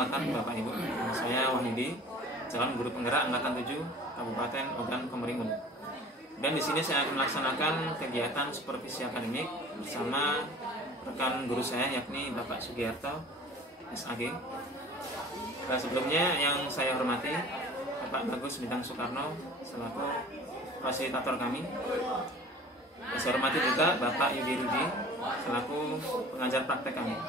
Perkenalkan Bapak Ibu, saya Wahyudi, calon guru penggerak angkatan 7 Kabupaten Ogan Komeringun. Dan di sini saya akan melaksanakan kegiatan supervisi akademik bersama rekan guru saya, yakni Bapak Sugiarto SAG. Nah, sebelumnya yang saya hormati Bapak Bagus Bintang Soekarno selaku fasilitator kami. Saya hormati juga Bapak Yudi Rudi selaku pengajar praktek kami.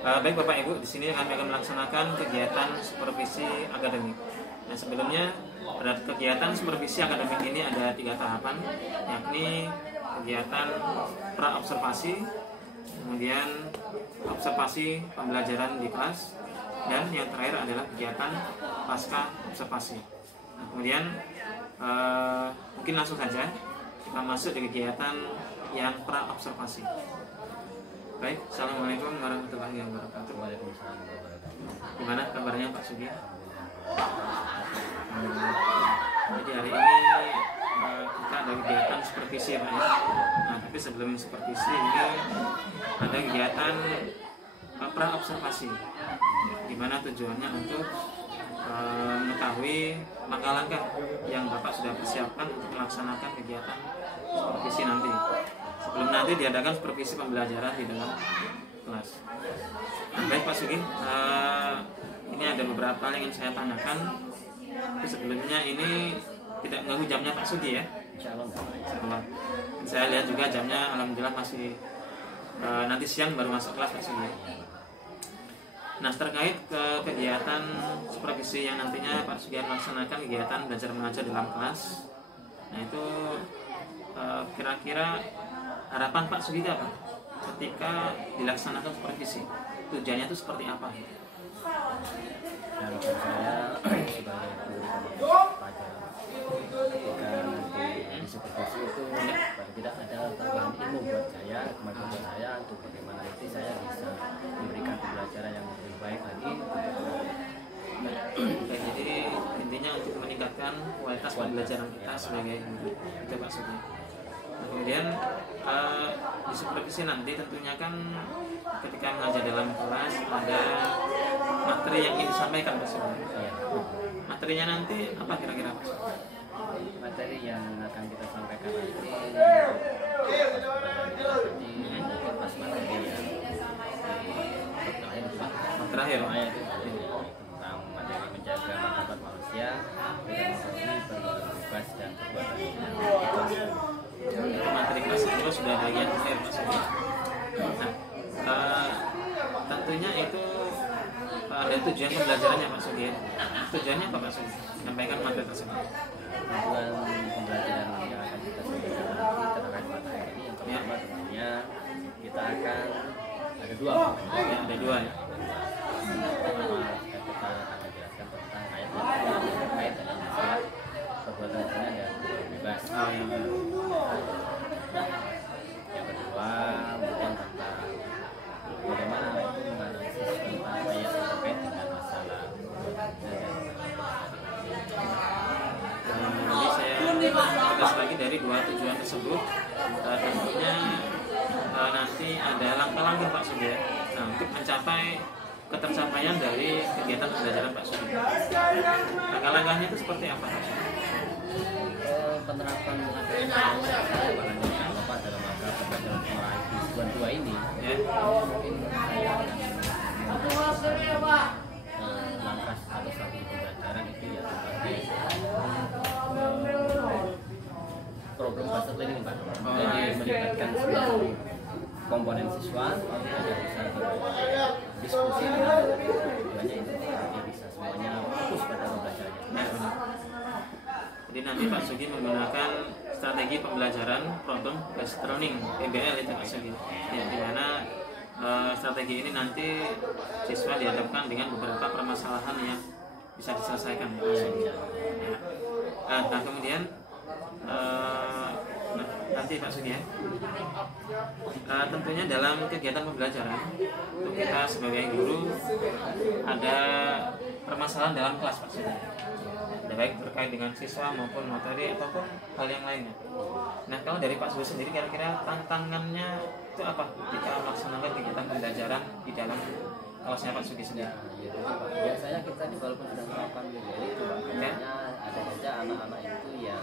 Baik Bapak Ibu, di sini kami akan melaksanakan kegiatan supervisi akademik. Nah, sebelumnya pada kegiatan supervisi akademik ini ada 3 tahapan, yakni kegiatan pra-observasi, kemudian observasi pembelajaran di kelas, dan yang terakhir adalah kegiatan pasca observasi. Nah, kemudian mungkin langsung saja kita masuk di kegiatan yang pra-observasi. Baik, assalamualaikum warahmatullahi wabarakatuh. Waalaikumsalam warahmatullahi wabarakatuh. Gimana kabarnya Pak Sugi? Jadi hari ini kita ada kegiatan supervisi ya Pak ya. Nah, tapi sebelum supervisi ini ada kegiatan pra-observasi, di mana tujuannya untuk mengetahui langkah-langkah yang Bapak sudah persiapkan untuk melaksanakan kegiatan supervisi nanti, sebelum nanti diadakan supervisi pembelajaran di dalam kelas. Nah, baik Pak Sugi, ini ada beberapa hal yang ingin saya tanyakan. Tapi sebelumnya ini tidak mengganggu jamnya Pak Sugi ya? Insyaallah. Saya lihat juga jamnya alhamdulillah masih nanti siang baru masuk kelas Pak Sugi. Nah, terkait ke kegiatan supervisi yang nantinya Pak Sugi melaksanakan kegiatan belajar mengajar dalam kelas. Nah, itu kira-kira harapan Pak Sugi apa ketika dilaksanakan supervisi? Tujuannya itu seperti apa? Harapan saya sebagai guru pada ketika nanti di supervisi itu paling tidak ada tambahan ilmu buat saya, kemampuan buat saya untuk bagaimana nanti saya bisa memberikan pembelajaran yang lebih baik lagi. Jadi intinya untuk meningkatkan kualitas pembelajaran kita sebagai guru, itu Pak Sugi. Kemudian di supervisi nanti tentunya kan ketika mengajar dalam kelas ada materi yang ingin disampaikan Pak Sugi. Materinya nanti apa kira-kira Pak Sugi? Materi yang akan kita sampaikan nanti pas materi yang terakhir tentang materi menjaga martabat manusia dengan memahami pergaulan bebas dan perbuatan itu materi kelas 10 sudah bagian akhir Pak Sugi. Nah, tentunya itu ada tujuan pembelajarannya Pak Sugi. Tujuannya apa Pak Sugi? Sampaikan materi tersebut. Tujuan pembelajaran yang akan kita sampaikan nanti terkait materi ini yang pertama tentunya kita akan ada 2 ya, ada 2 ya. Pertama kita akan menjelaskan tentang ayat yang terkait dengan masalah perbuatan zina dan bebas. Yang kedua mungkin tentang bagaimana itu menganalisis tentang ayat yang terkait dengan masalah perbuatan zina dan Jadi saya tegas lagi dari 2 tujuan tersebut. Tentunya nanti ada langkah-langkah Pak Sugi ya. Nah, untuk mencapai ketercapaian dari kegiatan pembelajaran Pak Sugi. Langkah-langkahnya itu seperti apa Pak Sugi? penerapan materi saya Bapak dalam rangka pembelajaran mulai tujuan 2 ini Ya. mungkin saya akan langkah atau strategi pembelajaran itu ya sebagai program master planning Pak. Jadi melibatkan seluruh komponen siswa agar bisa diskusi dengan tujuannya itu dia bisa semuanya fokus pada pembelajarannya. Jadi nanti Pak Sugi menggunakan strategi pembelajaran problem based learning (PBL) itu Pak Sugi. Ya, di mana strategi ini nanti siswa dihadapkan dengan beberapa permasalahan yang bisa diselesaikan. Ya. Nah, kemudian nanti Pak Sugi ya. Tentunya dalam kegiatan pembelajaran untuk kita sebagai guru ada permasalahan dalam kelas Pak Sugi. Baik terkait dengan siswa maupun materi ataupun hal yang lainnya. Nah, kalau dari Pak Sugi sendiri kira-kira tantangannya itu apa jika melaksanakan kegiatan pembelajaran di dalam kelasnya Pak Sugi sendiri? Ya, Pak. Biasanya kita ini walaupun sudah melakukan video itu Pak, biasanya ada saja anak-anak itu yang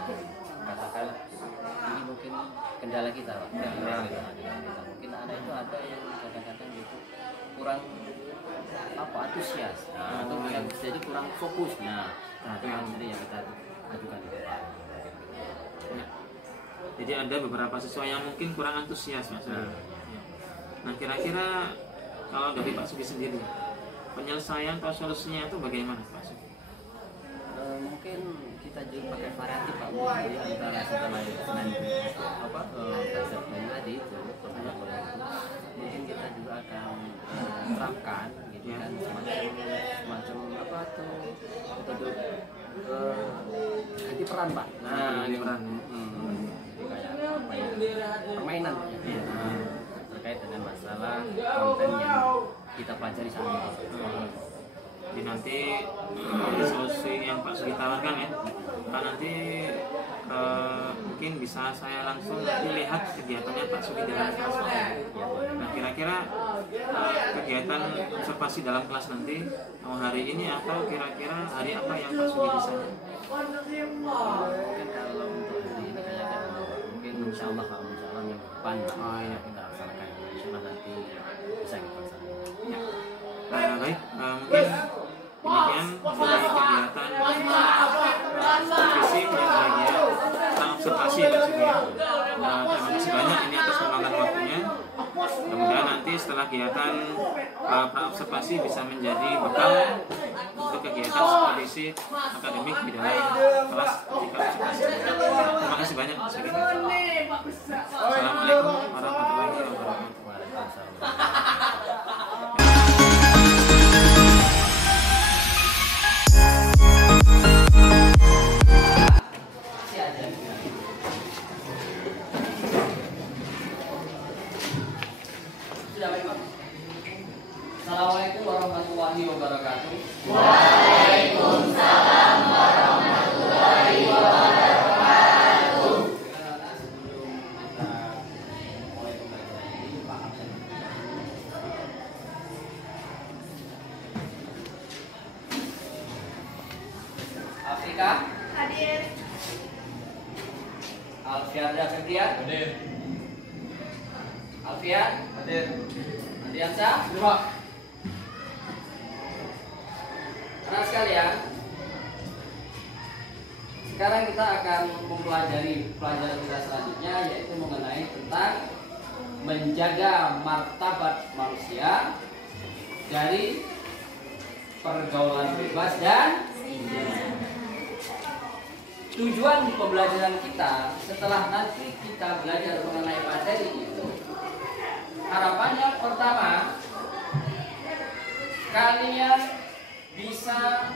katakan ini mungkin kendala kita Pak. Kendala kita. Mungkin anak itu ada yang kadang-kadang itu kurang antusias, atau bisa jadi kurang fokus. Itu yang sendiri yang kita ajukan itu Pak. Ya. Jadi ada beberapa siswa yang mungkin kurang antusias Mas. Nah kira-kira kalau dari Pak Sugi sendiri, penyelesaian atau solusinya itu bagaimana Pak Sugi? Mungkin kita juga pakai variatif Pak, jadi antara setelah konsep baru tadi itu mungkin kita juga akan terapkan gitu kan, semacam apa tuh metode ganti peran Pak. Ganti peran. Kayak apa ya, permainan ya. Terkait dengan masalah konten yang kita pelajari saat ini. Jadi nanti solusi yang Pak Sugi tawarkan ya, Pak nanti mungkin bisa saya langsung nanti lihat kegiatannya Pak Sugi dalam kelas ya. Nah kira-kira kegiatan observasi dalam kelas nanti mau hari ini atau kira-kira hari apa yang Pak Sugi bisa? Mungkin kalau untuk hari ini kayaknya mungkin insya Allah minggu depan kita laksanakan, insya Allah nanti bisa kita laksanakan. Baik, mungkin demikian dari kegiatan visi bagian tentang observasi Pak Sugi. Terima kasih banyak ini atas meluangkan waktunya. Mudah-mudahan nanti setelah kegiatan praobservasi bisa menjadi bekal untuk kegiatan supervisi akademik di dalam kelas jika observasi. Terima kasih banyak Pak Sugi. Assalamualaikum warahmatullahi wabarakatuh. Assalamualaikum warahmatullahi wabarakatuh. Waalaikumsalam warahmatullahi wabarakatuh. Sebelum kita mulai pembelajaran ini, Pak absen. Afrika Hadir. Alfiandra Ferdian Hadir. Alfian Hadir. Andiansa Dua. Anak sekalian, sekarang kita akan mempelajari pelajaran kita selanjutnya, yaitu mengenai tentang menjaga martabat manusia dari pergaulan bebas dan tujuan pembelajaran kita setelah nanti kita belajar mengenai materi itu, harapannya pertama, kalian bisa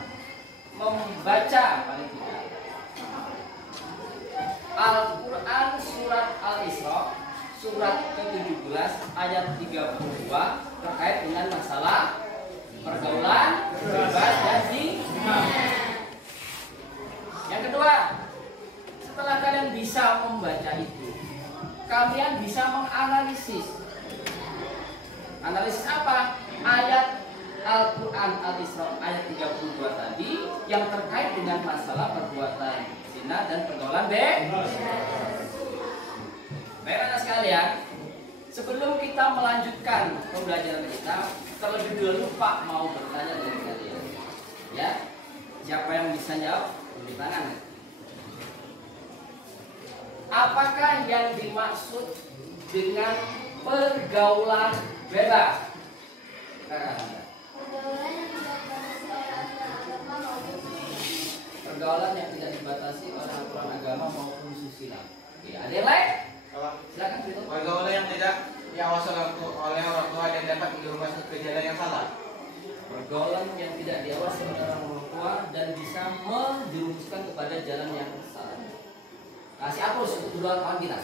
membaca paling tidak Al-Quran surat Al-Isra surat ke-17 ayat 32 terkait dengan masalah pergaulan bebas dan zina. Yang kedua, setelah kalian bisa membaca itu, kalian bisa menganalisis. Analisis apa? Ayat Al-Quran Al-Isra ayat 32 tadi yang terkait dengan masalah perbuatan zina dan pergaulan bebas. Baik anak sekalian, sebelum kita melanjutkan pembelajaran kita, terlebih dahulu Pak mau bertanya dari kalian. Ya, siapa yang bisa jawab? Beri tangan. Apakah yang dimaksud dengan pergaulan bebas? Pergaulan yang tidak dibatasi oleh aturan agama maupun susila. Ada yang lain? Silakan beritahu. Pergaulan yang tidak diawasi oleh orang tua dan dapat menjerumuskan ke jalan yang salah. Pergaulan yang tidak diawasi oleh orang tua dan bisa menjerumuskan kepada jalan yang salah. Kasih aplaus untuk kedua kawan kita.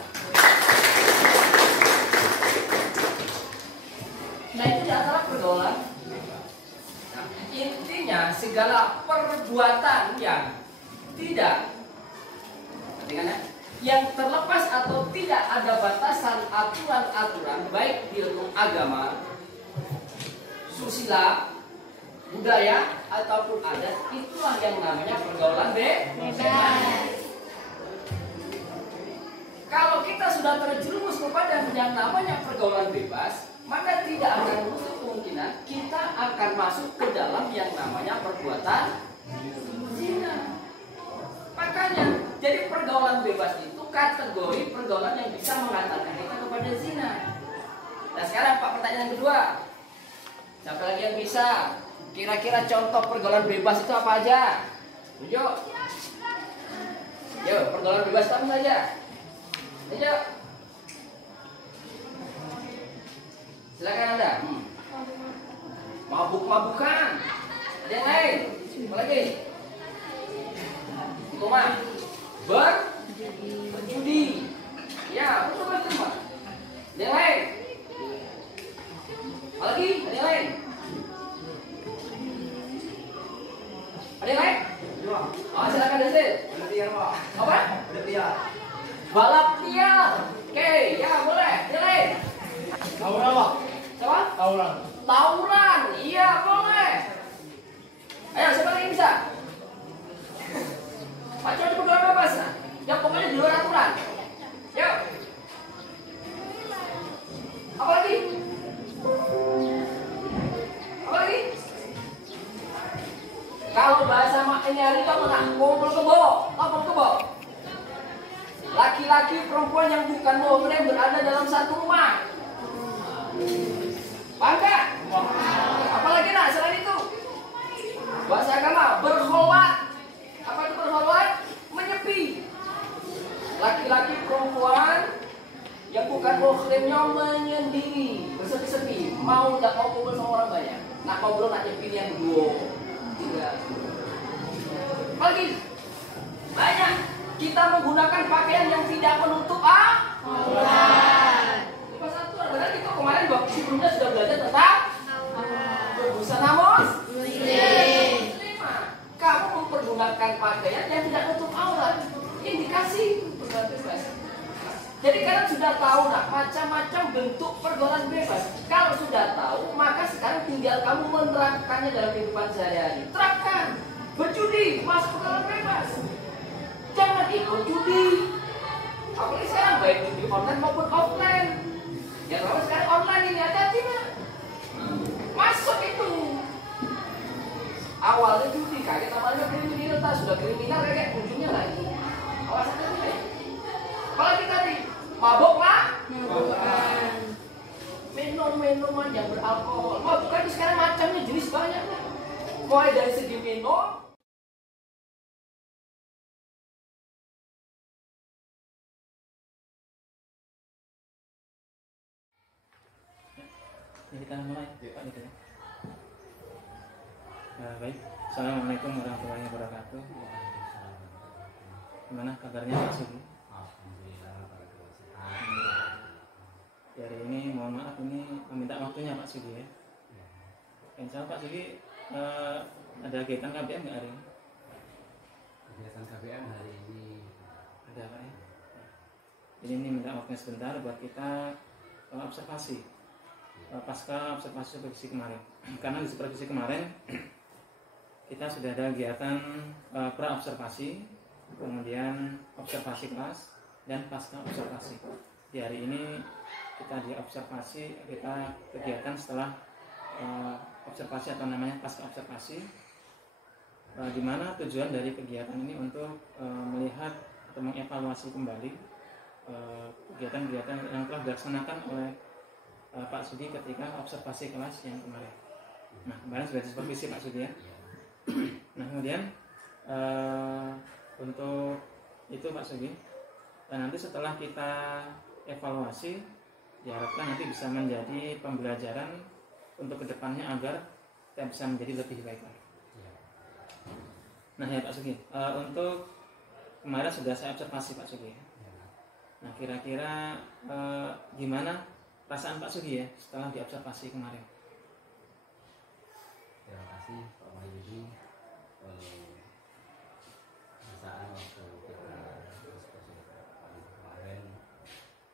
Nah itu di antara pergaulan. Nah, intinya segala perbuatan yang tidak, yang terlepas atau tidak ada batasan aturan-aturan baik di ilmu agama, susila, budaya ataupun adat, itulah yang namanya pergaulan bebas. Kalau kita sudah terjerumus kepada yang namanya pergaulan bebas, maka tidak akan menutup kemungkinan kita akan masuk ke dalam yang namanya perbuatan zina. Makanya, jadi pergaulan bebas itu kategori pergaulan yang bisa mengantarkan kita kepada zina. Nah sekarang Pak, pertanyaan yang kedua, siapa lagi yang bisa? Kira-kira contoh pergaulan bebas itu apa aja? Yuk, yuk pergaulan bebas itu apa saja? Ayo, silakan Anda. Mabuk-mabukan. Ada yang lain? Apa lagi? Koma. Berjudi. Ya, betul. Ada yang lain? Apa lagi? Ada yang lain? Ada yang lain? Oh, silakan Desil. Apa? Balap liar. Oke, ya boleh. Yang lain? Tawuran, Pak. Siapa? Tawuran. Tawuran. Iya, boleh. Ayo, siapa lagi bisa? Pak, coba pergaulan bebas. Nah. Yang pokoknya di luar aturan. Yuk. Apa lagi? Apa lagi? Kalau bahasa maknya itu apa? Kumpul kebo. Kumpul kebo. Laki-laki perempuan yang bukan muhrim berada dalam satu rumah. Bangga. Apalagi nak selain itu? Bahasa agama berkholwat. Apa itu berkholwat? Menyepi. Laki-laki perempuan yang bukan muhrimnya menyendiri, bersepi-sepi, mau tidak mau kumpul sama orang banyak. Nak ngobrol nak nyepi yang duo. Tidak. Apalagi? Banyak. Kita menggunakan pakaian yang tidak menutup aurat. Pasal itu adalah kita kemarin waktu sebelumnya sudah belajar tentang berbusana muslim. Kamu mempergunakan pakaian yang tidak menutup aurat. Indikasi pergaulan bebas. Jadi kalian sudah tahu nak macam-macam bentuk pergaulan bebas. Kalau sudah tahu, maka sekarang tinggal kamu menerapkannya dalam kehidupan sehari-hari. Terapkan. Berjudi masuk pergaulan bebas. Jangan ikut judi. Apalagi sekarang baik judi online maupun offline. Yang ramai sekarang online ini, hati-hati nak. Masuk itu. Awalnya judi, kaget awalnya kriminal, sudah kriminal kayak ujungnya lagi. Awas hati-hati ya. Apalagi tadi mabok lah. Minum-minuman yang beralkohol. Oh, bukan sekarang macamnya jenis banyak. Mulai dari segi minum. Jadi kita mulai, Pak gitu ya. Baik, Assalamualaikum warahmatullahi wabarakatuh. Gimana kabarnya Pak Sugi? Hari ini mohon maaf ini meminta waktunya Pak Sugi ya. Insya Allah Pak Sugi ada kegiatan KBM nggak hari ini? Kegiatan KBM hari ini Ada Pak ya. Jadi ini minta waktunya sebentar buat kita observasi. Pasca observasi supervisi kemarin, karena di supervisi kemarin kita sudah ada kegiatan pra observasi, kemudian observasi kelas dan pasca observasi. Di hari ini kita di observasi, kita kegiatan setelah observasi atau namanya pasca observasi, di mana tujuan dari kegiatan ini untuk melihat atau mengevaluasi kembali kegiatan-kegiatan yang telah dilaksanakan oleh Pak Sudi ketika observasi kelas yang kemarin. Nah, kemarin sudah disupervisi Pak Sudi ya. Nah, kemudian untuk itu Pak Sudi, dan nanti setelah kita evaluasi, diharapkan nanti bisa menjadi pembelajaran untuk kedepannya agar kita bisa menjadi lebih baik lagi. Nah ya Pak Sugi, untuk kemarin sudah saya observasi Pak Sugi. Nah kira-kira gimana perasaan Pak Sugi ya setelah diobservasi kemarin? terima kasih Pak Wahyudi. Perasaan waktu kita diskusi kemarin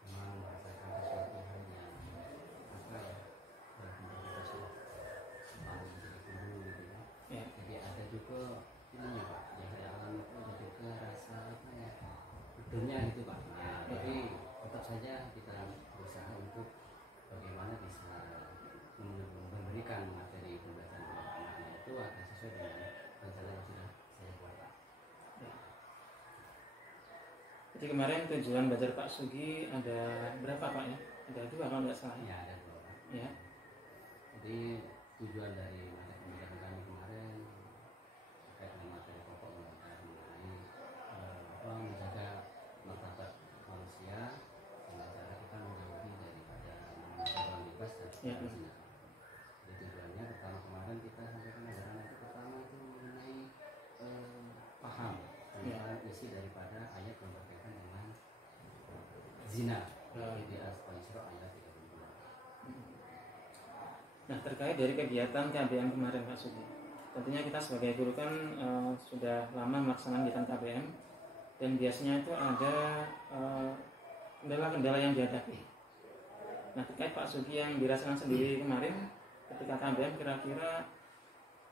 memang merasakan sesuatu hal yang apa ya, yang kita sudah Jadi kemarin tujuan belajar Pak Sugi ada berapa Pak ya? Ada 2 kalau nggak salah. Ya, ada 2. Ya. Jadi tujuan dari masa pendidikan kami kemarin terkait dengan materi pokok mengenai menjaga martabat manusia dengan cara kita menjauhi daripada orang bebas dan Ya. zina. Jadi tujuannya pertama kemarin kita sampaikan ajaran itu pertama itu mengenai paham tentang isi daripada ayat yang berkaitan dengan zina. Di Al-Isra ayat 32. Nah, terkait dari kegiatan KBM kemarin Pak Sugi, tentunya kita sebagai guru kan sudah lama melaksanakan kegiatan KBM dan biasanya itu ada kendala-kendala yang dihadapi. Nah, terkait Pak Sugi yang dirasakan sendiri kemarin ketika KBM, kira-kira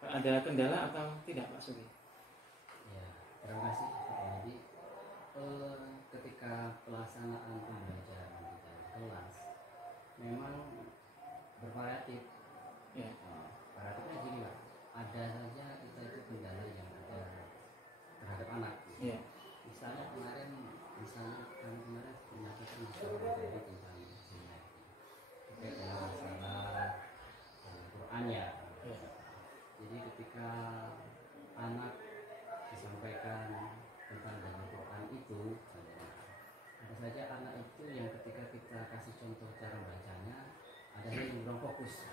ada kendala atau tidak Pak Sugi? Ya, terima kasih Pak Wadi. Ketika pelaksanaan pembelajaran di dalam kelas memang bervariatif. Ya. Variatifnya gini Pak, ada saja kita itu kendala yang ada terhadap anak. Ya. Misalnya kemarin menyatakan masalah materi tentang zina terkait dengan masalah Qur'annya. Ya. Jadi ketika anak disampaikan tentang dalam Quran itu, ada saja anak itu yang ketika kita kasih contoh cara bacanya ada yang kurang fokus.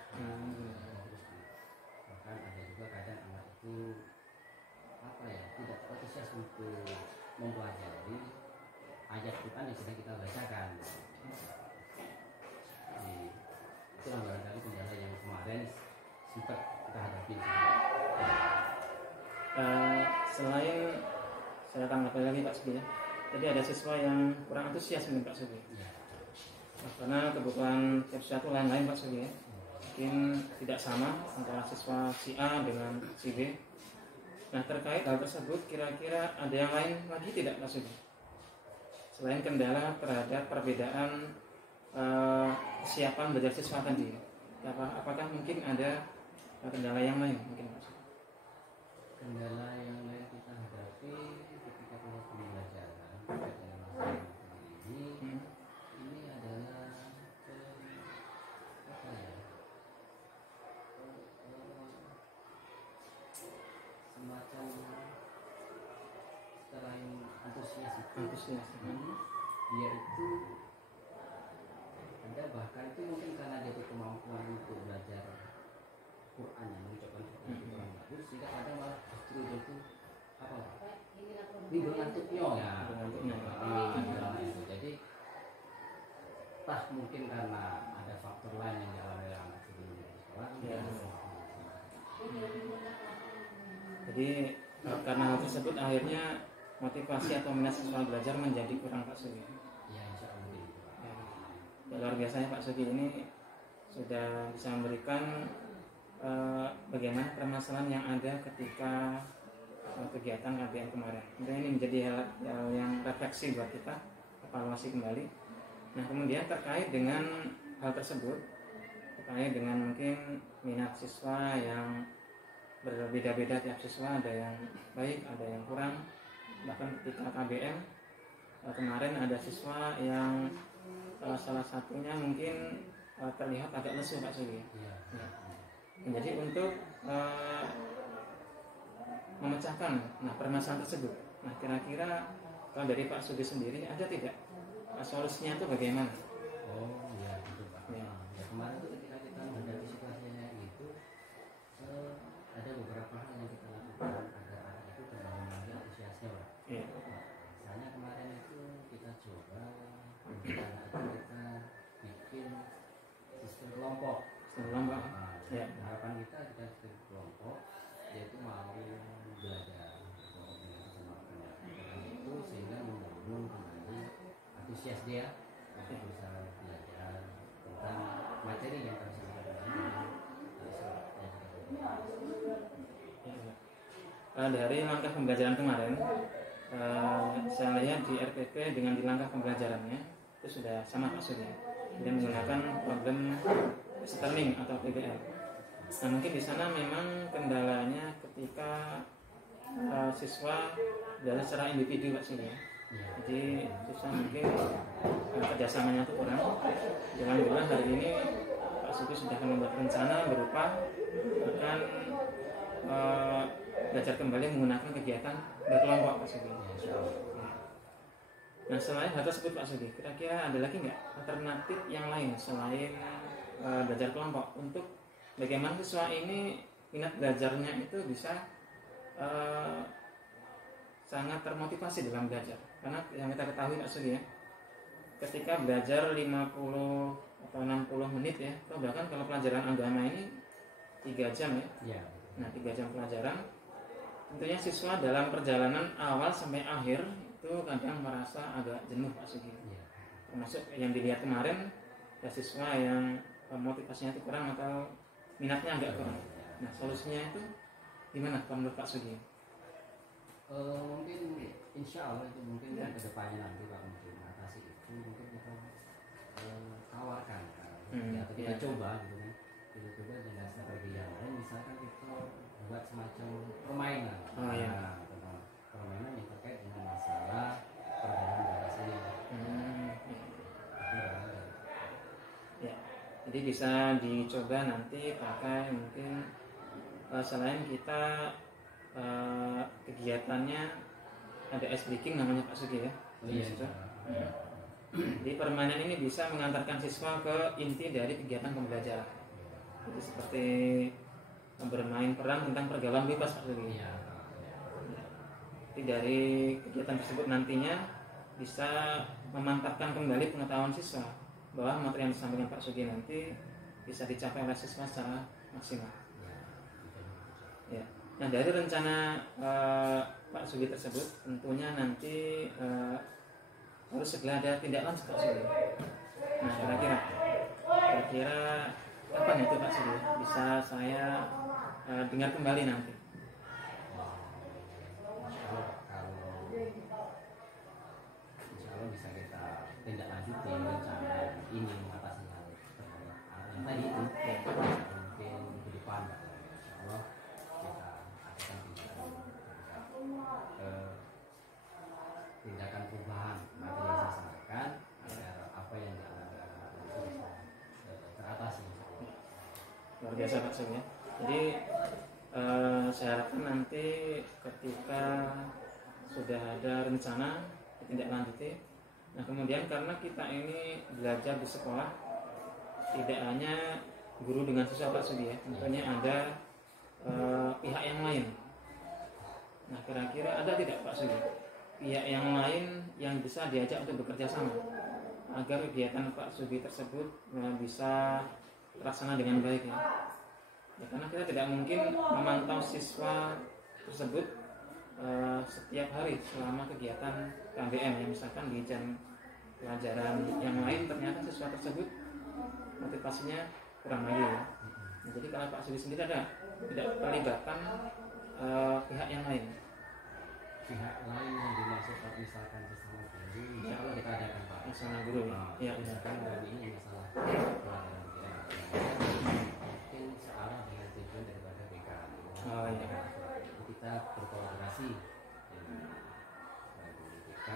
Bahkan ada juga kadang anak itu tidak antusias untuk mempelajari ayat Quran yang sedang kita bacakan. Jadi itulah barangkali kendala yang kemarin sempat kita hadapi. Selain saya tanggapi lagi Pak Sugi ya, jadi ada siswa yang kurang antusias mungkin Pak Sugi. Karena kebutuhan siswa itu lain-lain Pak Sugi ya. Mungkin tidak sama antara siswa si A dengan si B. Nah, terkait hal tersebut kira-kira ada yang lain lagi tidak Pak Sugi? Selain kendala terhadap perbedaan kesiapan belajar siswa tadi, apakah mungkin ada kendala yang lain mungkin Pak Sugi? Kendala yang lain kita hadapi ketika proses pembelajaran terkait dengan masalah ini adalah semacam selain antusias dia itu ada bahkan itu mungkin karena dia kemampuan untuk belajar Quran yang mengucapkan Quran itu kurang bagus sehingga ada malah justru dia itu tidur ngantuknya ya. Jadi entah mungkin karena ada faktor lain yang dialami oleh anak sebelum di sekolah ya. Jadi karena hal tersebut akhirnya motivasi atau minat siswa belajar menjadi kurang Pak Sugi. Ya, insya Allah itu. Ya, luar biasanya Pak Sugi ini sudah bisa memberikan bagaimana permasalahan yang ada ketika kegiatan KBM kemarin. Mungkin ini menjadi hal yang refleksi buat kita, evaluasi kembali. Nah, kemudian terkait dengan hal tersebut, terkait dengan mungkin minat siswa yang berbeda-beda tiap siswa, ada yang baik, ada yang kurang. Bahkan ketika KBM kemarin ada siswa yang salah satunya mungkin terlihat agak lesu Pak Sugi. Ya. Jadi untuk memecahkan permasalahan tersebut, nah kira-kira kalau dari Pak Sugi sendiri ada tidak solusinya itu bagaimana? Oh iya gitu Pak. Ya. Ya, kemarin itu ketika kita menghadapi situasinya itu ada beberapa hal yang kita lakukan agar anak itu kembali lagi antusiasnya Pak. Ya. Misalnya kemarin itu kita coba untuk anak itu kita bikin sistem kelompok. Kelompok. Ya. Harapan kita sistem kelompok yaitu mau belajar sama itu sehingga membangun kembali antusias dia untuk berusaha belajar tentang materi yang kami sampaikan dari langkah pembelajaran kemarin, saya lihat di RPP dengan di langkah pembelajarannya itu sudah sama Pak Sugi, dan menggunakan problem listening atau PBL. Nah, mungkin di sana memang kendalanya ketika siswa belajar secara individu Pak Sugi. Jadi susah mungkin kerjasamanya itu kurang. Alhamdulillah hari ini Pak Sugi sudah membuat rencana berupa akan belajar kembali menggunakan kegiatan berkelompok Pak Sugi. Nah selain hal tersebut Pak Sugi, kira-kira ada lagi nggak alternatif yang lain selain belajar kelompok untuk bagaimana siswa ini minat belajarnya itu bisa sangat termotivasi dalam belajar? Karena yang kita ketahui Pak Sugi ya, ketika belajar 50 atau 60 menit ya, atau bahkan kalau pelajaran agama ini 3 jam ya. Nah 3 jam pelajaran, tentunya siswa dalam perjalanan awal sampai akhir itu kadang merasa agak jenuh Pak Sugi. Termasuk yang dilihat kemarin, ya siswa yang motivasinya itu kurang atau minatnya agak kurang. Nah solusinya itu gimana menurut Pak Sugi? Mungkin insya Allah itu mungkin ke depannya nanti Pak untuk mengatasi itu mungkin kita tawarkan atau kita coba gitu kan, kita coba dengan strategi yang lain, misalkan kita buat semacam permainan tentang permainan yang terkait dengan masalah perbedaan bahasa ya, jadi bisa dicoba nanti pakai mungkin selain kita kegiatannya ada ice breaking namanya Pak Sugi ya. Jadi permainan ini bisa mengantarkan siswa ke inti dari kegiatan pembelajaran. Jadi seperti bermain perang tentang pergaulan bebas Pak Sugi. Jadi dari kegiatan tersebut nantinya bisa memantapkan kembali pengetahuan siswa bahwa materi yang disampaikan Pak Sugi nanti bisa dicapai oleh siswa secara maksimal. Ya. Nah dari rencana Pak Sugi tersebut tentunya nanti harus segera ada tindak lanjut Pak Sugi. Nah kira-kira kapan itu Pak Sugi bisa saya dengar kembali nanti? Insya Allah bisa kita tindak lanjuti rencana ini mengatasi hal yang tadi itu mungkin ke depan Insya Allah kita akan tindakan perubahan materi yang saya sampaikan agar apa yang dialami itu bisa teratasi. Luar biasa Pak Sugi ya. Jadi saya harapkan nanti ketika sudah ada rencana ditindaklanjuti. Nah kemudian karena kita ini belajar di sekolah tidak hanya guru dengan siswa Pak Sugi ya, tentunya ada pihak yang lain. Nah kira-kira ada tidak Pak Sugi pihak yang lain yang bisa diajak untuk bekerja sama agar kegiatan Pak Sugi tersebut bisa terlaksana dengan baik ya? Ya karena kita tidak mungkin memantau siswa tersebut setiap hari selama kegiatan KBM ya, misalkan di jam pelajaran yang lain ternyata siswa tersebut motivasinya kurang lagi ya. Nah, jadi kalau Pak Sugi sendiri ada tidak melibatkan pihak yang lain? Pihak lain yang dimaksud misalkan bersama guru, insya Allah kita adakan Pak. Bersama guru ya. Misalkan dan ini masalah pelajaran mungkin searah dengan tujuan daripada BKN. Kita berkolaborasi dengan BK.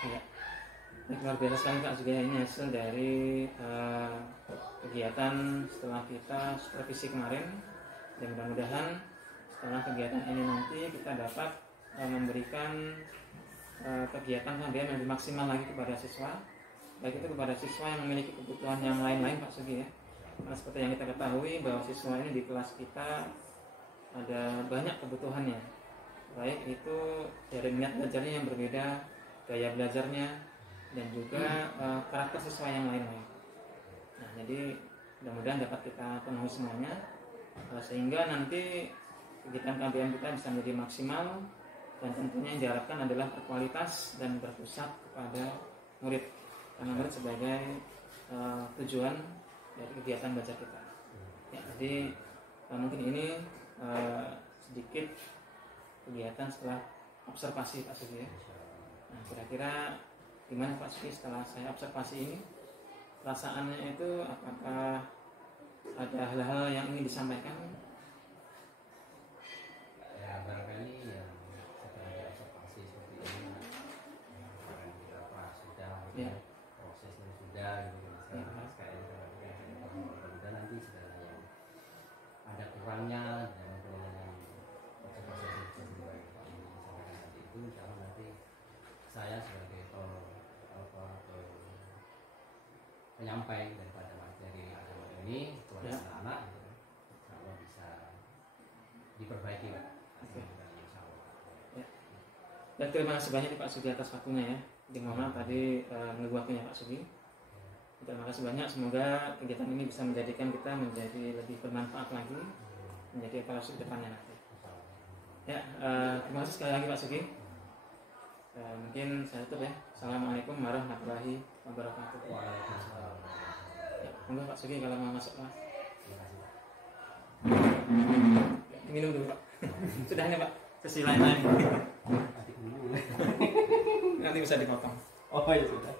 Ya. Luar biasa sekali Pak Sugi, ini hasil dari kegiatan setelah kita supervisi kemarin, dan mudah-mudahan setelah kegiatan ini nanti kita dapat memberikan kegiatan KBM yang lebih maksimal lagi kepada siswa, baik itu kepada siswa yang memiliki kebutuhan yang lain-lain Pak Sugi ya. Karena seperti yang kita ketahui bahwa siswa ini di kelas kita ada banyak kebutuhannya, baik itu dari minat belajarnya yang berbeda, gaya belajarnya, dan juga karakter siswa yang lain-lain. Nah jadi mudah-mudahan dapat kita penuhi semuanya, sehingga nanti kegiatan KBM kita bisa menjadi maksimal, dan tentunya yang diharapkan adalah berkualitas dan berpusat kepada murid, karena murid sebagai tujuan dari kegiatan belajar kita ya. Jadi mungkin ini sedikit kegiatan setelah observasi Pak Sugi ya. Nah kira-kira gimana Pak Sugi setelah saya observasi ini, perasaannya itu apakah ada hal-hal yang ingin disampaikan? Ya barangkali yang seperti berbeda gitu. Berbeda nanti segala yang ada kurangnya dan yang proses tadi itu jangan nanti saya sebagai penyampai daripada materi agama ini kepada anak-anak gitu. Kalau bisa diperbaiki Pak. Dan terima kasih banyak Pak Sugi atas waktunya ya. Mohon maaf tadi menunggu waktunya Pak Sugi. Terima kasih banyak. Semoga kegiatan ini bisa menjadikan kita menjadi lebih bermanfaat lagi, menjadi evaluasi ke depannya nanti. Ya, terima kasih sekali lagi Pak Sugi. Mungkin saya tutup ya. Assalamualaikum warahmatullahi wabarakatuh. Waalaikumsalam. Ya, monggo Pak Sugi kalau mau masuk kelas. Minum dulu Pak. Sudah nih Pak. Sesi lain-lain. Nanti bisa dipotong. Oh ya sudah.